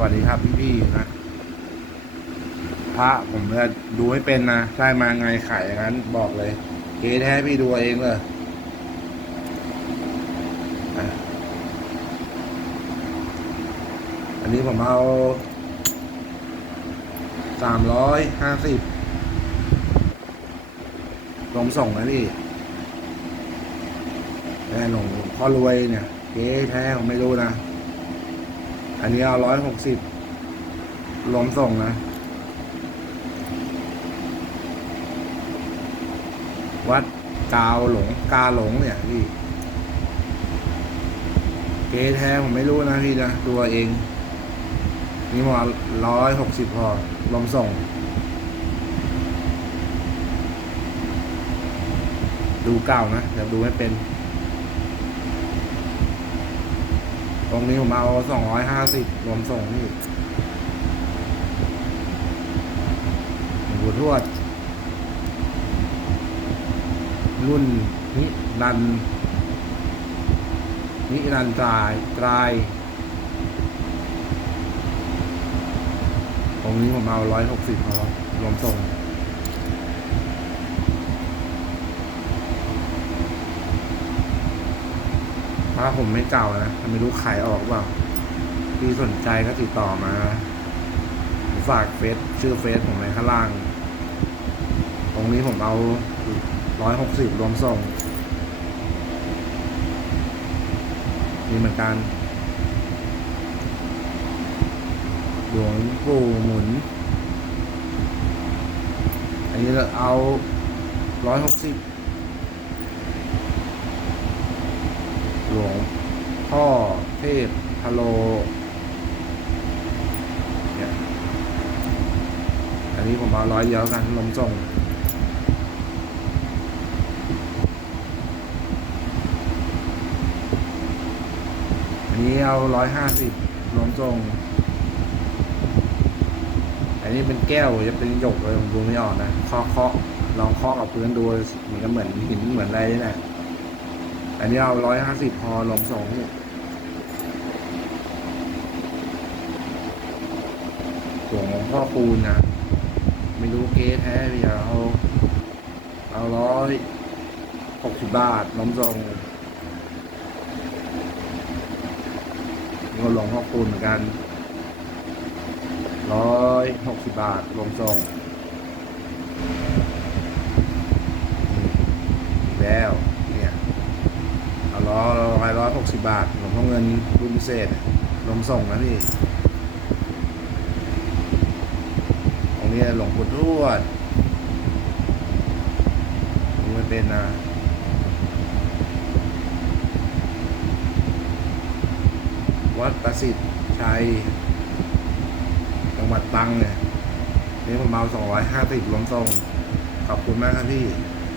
วัสดีครับพี่ๆนะพระผมจะดูให้เป็นนะได้มาไงขายอย่างนั้น บอกเลยเก๊แท้พี่ดูเองเลยอันนี้ผมเอาสามร้อยห้าสิบลมส่งนะพี่แน่หลวงพ่อรวยเนี่ยเก๊แท้ผมไม่รู้นะ อันนี้เอาร้อยหกสิบลมส่งนะ วัดกาวหลงกาหลงเนี่ยพี่เกแท้ผมไม่รู้นะพี่นะตัวเอง นี่มาร้อยหกสิบพอลมส่ง ดูเก่านะเดี๋ยวดูให้เป็น ตรงนี้ผมเอาสองร้อยห้าสิบรวมส่งนี่หูทวด รุ่นนิรันนิรันตรายตรายตรงนี้ผมเอาร้อยหกสิบพอรวมส่ง ถ้าผมไม่เก่านะไม่รู้ขายออกเปล่าพี่สนใจก็ติดต่อมา ฝากเฟซชื่อเฟซผมไว้ข้างล่าง ตรงนี้ผมเอาร้อยหกสิบรวมส่ง นี่เหมือนกันหลวงปู่หมุน อันนี้เราเอาร้อยหกสิบ หลวงพ่อเทพพะโลเนี่ยอันนี้ผมเอาร้อยเดียวกันลมส่งอันนี้เอาร้อยห้าสิบลมส่งอันนี้เป็นแก้วจะเป็นหยกเลยผมดูไม่ออกนะเคาะเคาะลองเคาะกับพื้นดูมันก็เหมือนหินเหมือนอะไรนี่แหละ อันนี้เอาร้อยห้าสิบพอลมสองนี่หลวงพ่อปูนนะไม่รู้เก๊แท้พี่เอาเอาร้อยหกสิบบาทลมทรงนี่ก็หลวงพ่อปูนเหมือนกันร้อยหกสิบบาทลมทรงนี่อีกแล้ว หกสิบาทหลวงพ่อเงินรุ่นพิเศษลมส่งนะพี่ตรงนี้หลวงปู่ทวดมัเป็นนะวัดประสิทธิ์ชัยจังหวัดตังเนี่ยนี่ผมเมาสองร้อยห้าสิบรวมส่ง ขอบคุณมากครับพี่